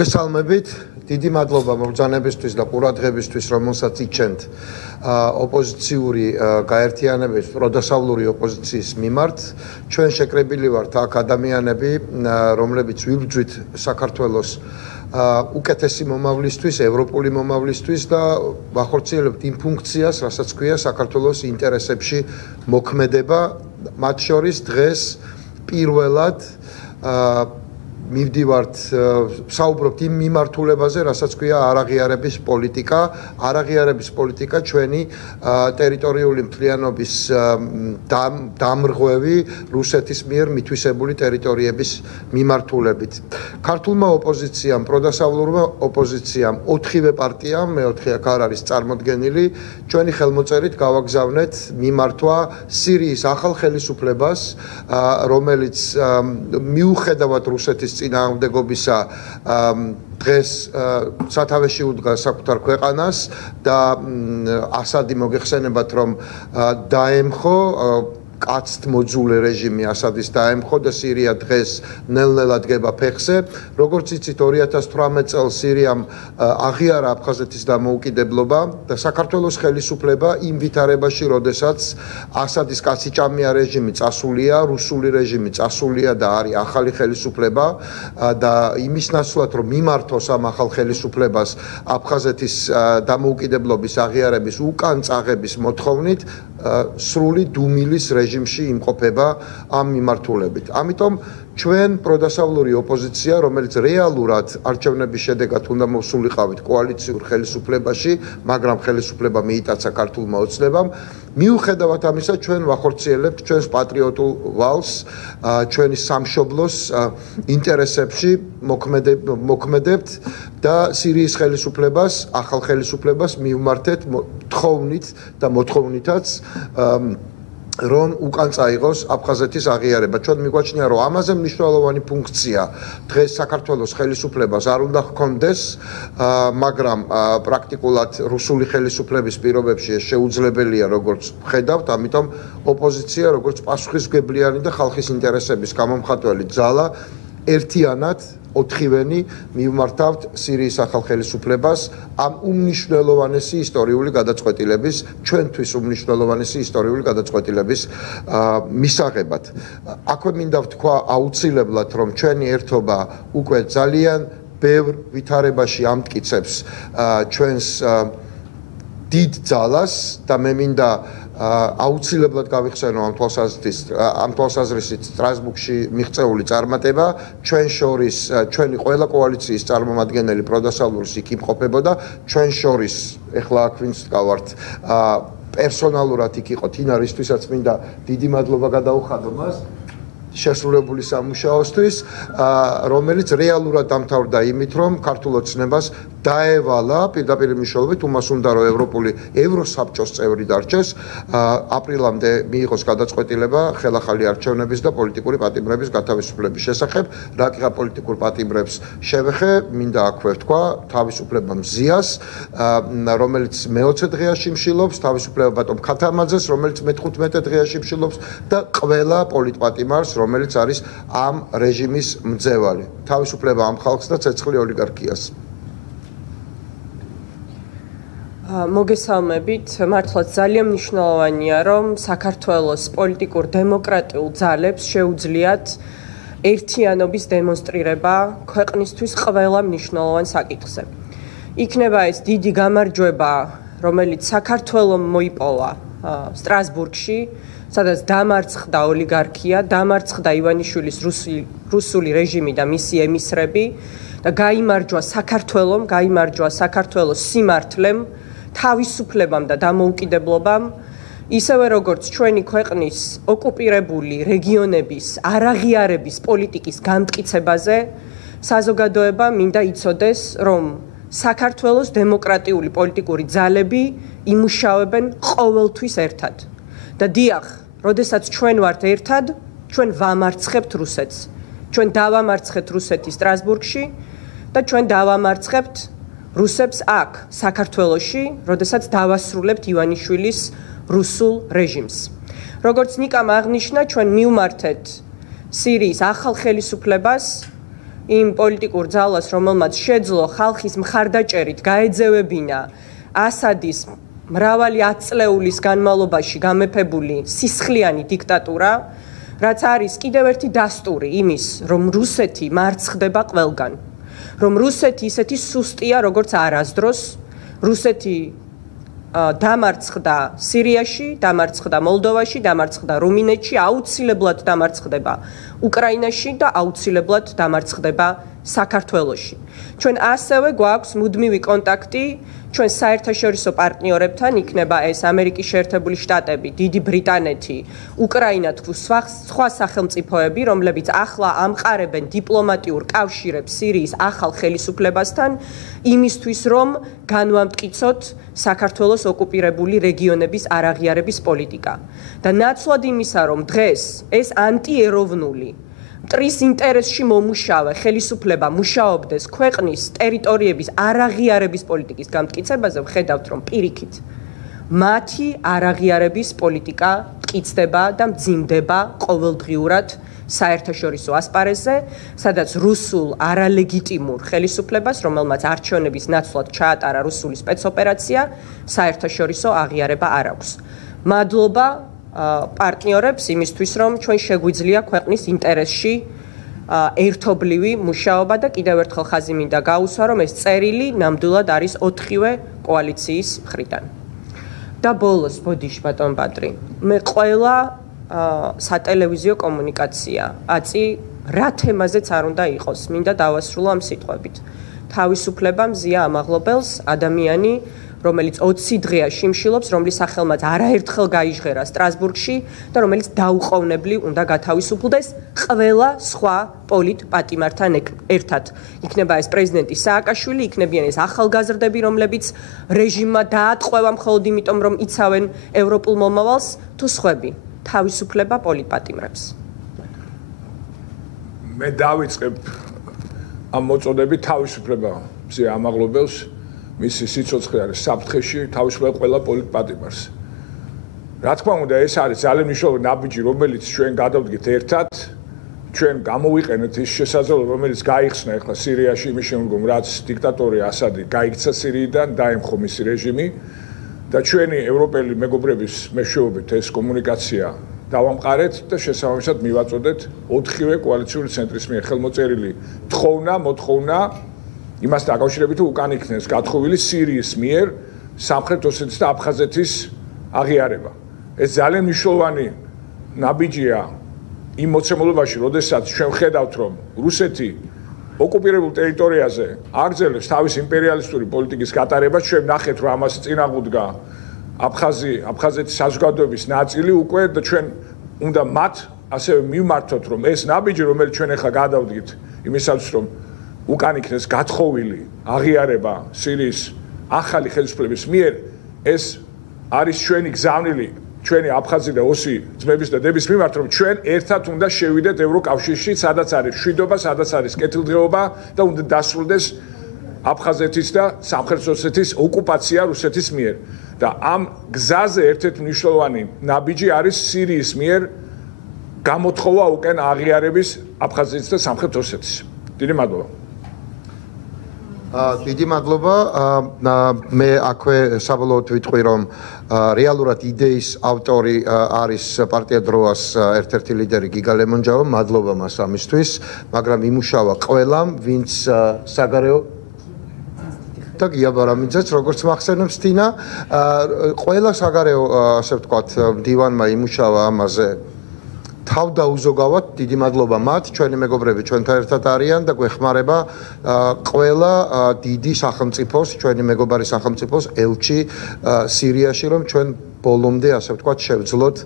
მოგესალმებით, დიდი მადლობა მოგზაურობისთვის და ყურადღებისთვის, რომელსაც იჩენთ ოპოზიციური გაერთიანების, პროდასავლური ოპოზიციის მიმართ. ჩვენ შეკრებილი ვართ აქ ადამიანები, რომლებიც ვიბრძვით საქართველოს უკეთესი მომავლისთვის, ევროპული მომავლისთვის და ვახორციელებთ იმ ფუნქციას, რასაც ქვია საქართველოს ინტერესებში მოქმედება, მათ შორის დღეს პირველად მივდივართ საუბრობთ იმ მიმართულებაზე, რასაც ქვია არაღიარების პოლიტიკა. არაღიარების პოლიტიკა ჩვენი ტერიტორიული მთლიანობის დამრღვევი რუსეთის მიერ მითვისებული ტერიტორიების მიმართულებით. ქართულმა ოპოზიციამ, პროდასავლურმა ოპოზიციამ, 4-ვე პარტიამ, მე-4 აქ არ არის წარმოდგენილი, ჩვენი ხელმოწერით გავაგზავნეთ მიმართვა სირიის ახალ ხელისუფლებას, რომელიც მიუხედავად რუსეთის წინააღმდეგობისა დღეს სათავეში უდგა საკუთარ ქვეყანას და ასადი მოგეხსენებათ რომ დაემხო კაცთ მოძულე რეჟიმი ასადის დაემხო და სირია დღეს ნელ-ნელა დგება ფეხზე. როგორც იცით 2018 წელს სირიამ აღიარა აფხაზეთის დამოუკიდებლობა და საქართველოს ხელისუფლება იმ ვითარებაში, როდესაც ასადის კაციჭამია რეჟიმი წასულია, რუსული რეჟიმი წასულია და არის ახალი ხელისუფლება და იმის ნაცვლად რომ მიმართოს ამ ახალ ხელისუფლებას აფხაზეთის დამოუკიდებლობის აღიარების უკან წაღების მოთხოვნით სრული დუმილის რეჟიმში იმყოფება ამ მიმართულებით. ამიტომ ჩვენ პროდასავლური ოპოზიცია, რომელიც რეალურად არჩევნების შედეგად უნდა მოსულიყავით კოალიციურ ხელისუფლებაში, მაგრამ ხელისუფლება მიიტაცა ქართულმა ოცნებამ, მიუხედავად ამისა ჩვენ ვახორციელებთ ჩვენს პატრიოტულ ვალს, ჩვენი სამშობლოს ინტერესებში მოქმედებთ და სირიის ხელისუფლებას, ახალ ხელისუფლებას მივმართეთ თხოვნით და მოთხოვნითაც რომ უკან წაიღოს აფხაზეთის აღიარება. ჩვენ მიგვაჩნია, რომ ამაზე მნიშვნელოვანი ფუნქცია დღეს საქართველოს ხელისუფლებას არ უნდა ჰქონდეს, მაგრამ პრაქტიკულად რუსული ხელისუფლების პირობებში ეს შეუძლებელია, როგორც ხედავთ, ამიტომ ოპოზიცია, როგორც პასუხისმგებლიანი და ხალხის ინტერესების გამომხატველი ძალა, ერთიანად 4-ვენი მივმართავთ სირიის ახალ ხელისუფლებას ამ უმნიშვნელოვანესი ისტორიული გადაწყვეტილების, ჩვენთვის უმნიშვნელოვანესი ისტორიული გადაწყვეტილების მისაღებად. აქვე მინდა ვთქვა აუცილებლად, რომ ჩვენი ერთობა უკვე ძალიან ბევრ ვითარებაში ამტკიცებს ჩვენს დიდ ძალას და მე მინდა აუცილებლად გავიხსენო ამ თვალსაზრისით სტრასბურგში მიღწეული წარმატება, ჩვენ შორის ჩვენი ყველა კოალიციის წარმომადგენელი პროდასავლურის იქ იმყოფებოდა, ჩვენ შორის ეხლა აქ ვინც ვთქვათ პერსონალურად იქ იყო თინარისთვისაც მინდა დიდი მადლობა გადაუხადო მას შესრულებული სამუშაოსთვის, რომელიც რეალურად დამთავრდა იმით, რომ ქართულ ოცნებას დაევალა პირდაპირ მნიშვნელობით უმას უნდა რომ ევროსაბჭოს წევრი დარჩეს, აპრილამდე მიიღოს გადაწყვეტილება ხელახალი არჩევნების და პოლიტიკური პატიმრების გათავისუფლების შესახებ. რაკიღა პოლიტიკურ პატიმრებს შევეხე, მინდა აქვე ვთქვა თავისუფლება მზიას, რომელიც მე-20 დღეაში მშილობს, თავისუფლება ბატონ ქათამაძეს, რომელიც მე-15 დღეაში მშილობს და ყველა პოლიტპატიმარს, რომელიც არის ამ რეჟიმის მძევალი. თავისუფლება ამ ხალხს და ცეცხლი ოლიგარქიას. მოგესალმებით, მართლაც ძალიან მნიშვნელოვანია, რომ საქართველოს პოლიტიკურ დემოკრატიულ ძალებს შეუძლიათ ერთიანობის დემონსტრირება ქვეყნისთვის ყველა მნიშვნელოვან საკითხზე. იქნება ეს დიდი გამარჯვება, რომელიც საქართველომ მოიპოვა სტრასბურგში, სადაც დამარცხდა ოლიგარქია, დამარცხდა ივანიშვილის რუსული რეჟიმი და მისი ემისრები და გაიმარჯვა საქართველომ, გაიმარჯვა საქართველოს სიმართლემ, თავისუფლებამ და დამოუკიდებლობამ, ისევე როგორც ჩვენი ქვეყნის ოკუპირებული რეგიონების არაღიარების პოლიტიკის გამტკიცებაზე, საზოგადოება მინდა იცოდეს, რომ საქართველოს დემოკრატიული პოლიტიკური ძალები იმუშავებენ ყოველთვის ერთად. და დიახ, როდესაც ჩვენ ვართ ერთად, ჩვენ ვამარცხებთ რუსეთს. ჩვენ დავამარცხეთ რუსეთი სტრასბურგში და ჩვენ დავამარცხებთ რუსებს აქ, საქართველოში, როდესაც დავასრულებთ ივანიშვილის რუსულ რეჟიმს. როგორც ნიკამ აღნიშნა, ჩვენ მივმართეთ სირიის ახალ ხელისუფლებას, იმ პოლიტიკურ ძალას, რომელმაც შეძლო ხალხის მხარდაჭერით გაეძევებინა ასადის მრავალი ათწლეულის განმავლობაში გამეფებული სისხლიანი დიქტატურა, რაც არის კიდევ ერთი დასტური იმის, რომ რუსეთი მარცხდება ყველგან, რომ რუსეთი ისეთი სუსტია, როგორც არასდროს, რუსეთი დამარცხდა სირიაში, დამარცხდა მოლდოვაში, დამარცხდა რუმინეთში, აუცილებლად დამარცხდება უკრაინაში და აუცილებლად დამარცხდება საქართველოში. ჩვენ ასევე გვაქვს მუდმივი კონტაქტი ჩვენ საერთაშორისო პარტნიორებთან, იქნება ეს ამერიკის შეერთებული შტატები, დიდი ბრიტანეთი, უკრაინა თუ სხვა სახელმწიფოები, რომლებიც ახლა ამყარებენ დიპლომატიურ კავშირებს სირიის ახალ ხელისუფლებასთან, იმისთვის რომ განვამტკიცოთ საქართველოს ოკუპირებული რეგიონების არაღიარების პოლიტიკა. და ნაცვლად იმისა, რომ დღეს ეს ანტიეროვნული მტრის ინტერესში მომუშავე ხელისუფლება მუშაობდეს ქვეყნის ტერიტორიების არაღიარების პოლიტიკის გამტკიცებაზე, ვხედავთ, რომ პირიქით მათი არაღიარების პოლიტიკა მტკიცდება და მძიმდება ყოველდღიურად საერთაშორისო ასპარეზზე, სადაც რუსულ არალეგიტიმურ ხელისუფლებას, რომელმაც არჩევნების ნაცვლად ჩაატარა რუსული სპეცოპერაცია, საერთაშორისო აღიარება არ აქვს. მადლობა პარტნიორებს იმისთვის, რომ ჩვენ შეგვიძლია ქვეყნის ინტერესში ერთობლივი მუშაობა და კიდევ ერთხელ ხაზი მინდა გაუსვა, რომ ეს წერილი ნამდვილად არის 4-ვე კოალიციის მხრიდან. და ბოლოს, ბოდიშ ბატონ ბადრი, მე ყველა სატელევიზიო კომუნიკაცია, აწი რა თემაზეც არ უნდა იყოს, მინდა დავასრულო ამ სიტყვებით. თავისუფლება მზია ამაღლობელს, ადამიანი რომელიც 20 დღეა შიმშილობს, რომლის სახელმაც არაერთხელ გაიჟღერა სტრასბურგში და რომელიც დაუყოვნებლივ უნდა გათავისუფლდეს ყველა სხვა პოლიტპატიმართან ერთად. იქნება ეს პრეზიდენტი სააკაშვილი, იქნებიან ეს ახალგაზრდები, რომლებიც რეჟიმმა დაატყვევა მხოლოდ იმიტომ, რომ იცავენ ევროპულ მომავალს, თუ სხვები. თავისუფლება პოლიტპატიმრებს. მე დავიწყებ ამ მოწოდებით თავისუფლება მზია ამაღლობელს. მისი სიცოცხლე არის საფრთხეში, თავისუფლება ყველა პოლიტპატიმარს. რა თქმა უნდა, ეს არის ძალიან მნიშვნელოვანი ნაბიჯი, რომელიც ჩვენ გადავდგით ერთად, ჩვენ გამოვიყენეთ ის შესაძლებლობა, რომელიც გაიხსნა ახლა სირიაში, იმის შემდგომ, რაც დიქტატორი ასადი გაიქცა სირიიდან, დაემხო მისი რეჟიმი და ჩვენი ევროპელი მეგობრების მეშვეობით ეს კომუნიკაცია დავამყარეთ და შესაბამისად მივაწოდეთ 4-ვე კოალიციური ცენტრის მიერ ხელმოწერილი მოთხოვნა იმას დაკავშირებით უკან იქნეს გათხოვილი სირიის მიერ სამხრეთ ოსეთის და აფხაზეთის აღიარება. ეს ძალიან მნიშვნელოვანი ნაბიჯია იმ მოცემულობაში, როდესაც ჩვენ ხედავთ, რომ რუსეთი ოკუპირებულ ტერიტორიაზე აგრძელებს თავის იმპერიალისტური პოლიტიკის გატარებას, ჩვენ ნახეთ, რომ ამას წინააღმდგა აფხაზეთის საზოგადოების ნაწილი უკვე და ჩვენ უნდა მათ ასევე მივმართოთ, რომ ეს ნაბიჯი, რომელიც ჩვენ ახლა გადავდგით იმისათვის, რომ უკან იქნეს გათხოვილი აღიარება სირიის ახალი ხელისუფლების მიერ, ეს არის ჩვენი გზავნილი, ჩვენი აფხაზი და ოსი ძმების და დების მიმართ, რომ ჩვენ ერთად უნდა შევიდეთ ევროკავშირში, სადაც არის მშვიდობა, სადაც არის კეთილდღეობა და უნდა დასრულდეს აფხაზეთის და სამხრეთ ოსეთის ოკუპაცია რუსეთის მიერ. და ამ გზაზე ერთ-ერთი მნიშვნელოვანი ნაბიჯი არის სირიის მიერ გამოთხოვა უკან აღიარების აფხაზეთის და სამხრეთ ოსეთის. დიდი მადლობა. დიდი მადლობა. მე აქვე საბოლოოდ ვიტყვი, რომ რეალურად იდეის ავტორი არის პარტია დროას ერთ-ერთი ლიდერი გიგა ლემონჯავა. მადლობა მას ამისთვის, მაგრამ იმუშავა ყველამ, ვინც საგარეო და გია ბარამინძეც, როგორც მახსენებს თინა, ყველა საგარეო, ასე ვთქვათ, მდივანმა იმუშავა ამაზე. თავდაუზოგავად, დიდი მადლობა მათ, ჩვენი მეგობრები ჩვენთან ერთად არიან და გვეხმარება ყველა დიდი სახელმწიფოს, ჩვენი მეგობარი სახელმწიფოს ელჩი სირიაში, რომ ჩვენ ბოლომდე, ასე ვთქვათ, შევძლოთ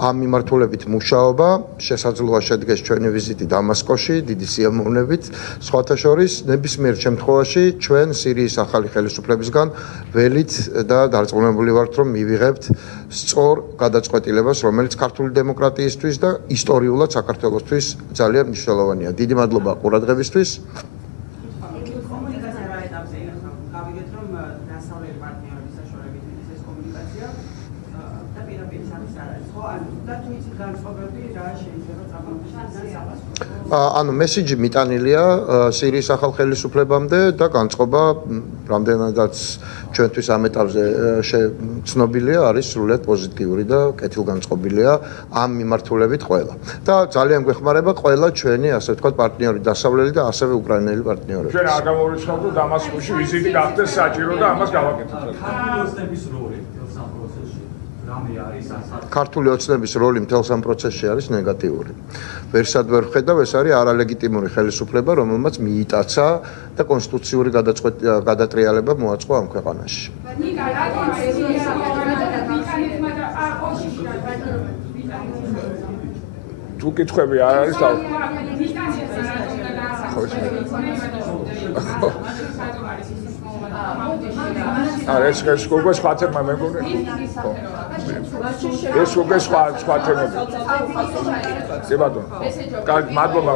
ამ მიმართულებით მუშაობა. შესაძლოა შედგეს ჩვენი ვიზიტი დამასკოში, დიდი სიამოვნებით. სხვათა შორის, ნებისმიერ შემთხვევაში, ჩვენ სირიის ახალი ხელისუფლებისგან ველით და დარწმუნებული ვართ, რომ მივიღებთ სწორ გადაწყვეტილებას, რომელიც ქართული დემოკრატიისთვის და ისტორიულად საქართველოსთვის ძალიან მნიშვნელოვანია. დიდი მადლობა ყურადღებისთვის. ანუ მესიჯი მიტანილია სირიის ახალ ხელისუფლებამდე და განწყობა რამდენადაც ჩვენთვის ამ ეტაპზე ცნობილია არის სრულიად პოზიტიური და კეთილგანწყობილია ამ მიმართულებით ყველა. და ძალიან გვეხმარება ყველა ჩვენი ასე ვთქვათ პარტნიორი დასავლელი და ასევე უკრაინელი პარტნიორები. ჩვენ არ გამოვირჩევთ რომ დამასკოში ვიზიტი გახდეს საჭირო და ამას გავაკეთებთ. ქართული ოცნების როლი მთელს ამ პროცესში არის ნეგატიური. ვერსად ვერ ვხედავ, ეს არის არალეგიტიმური ხელისუფლება, რომელმაც მიიტაცა და კონსტიტუციური გადატრიალება მოაწყო ამ ქვეყანაში. თუ კითხვები არ არის და არა ეს უკვე სხვა თემა მეგონი ეს უკვე სხვა თემები. კი ბატონო. კარგი, მადლობა.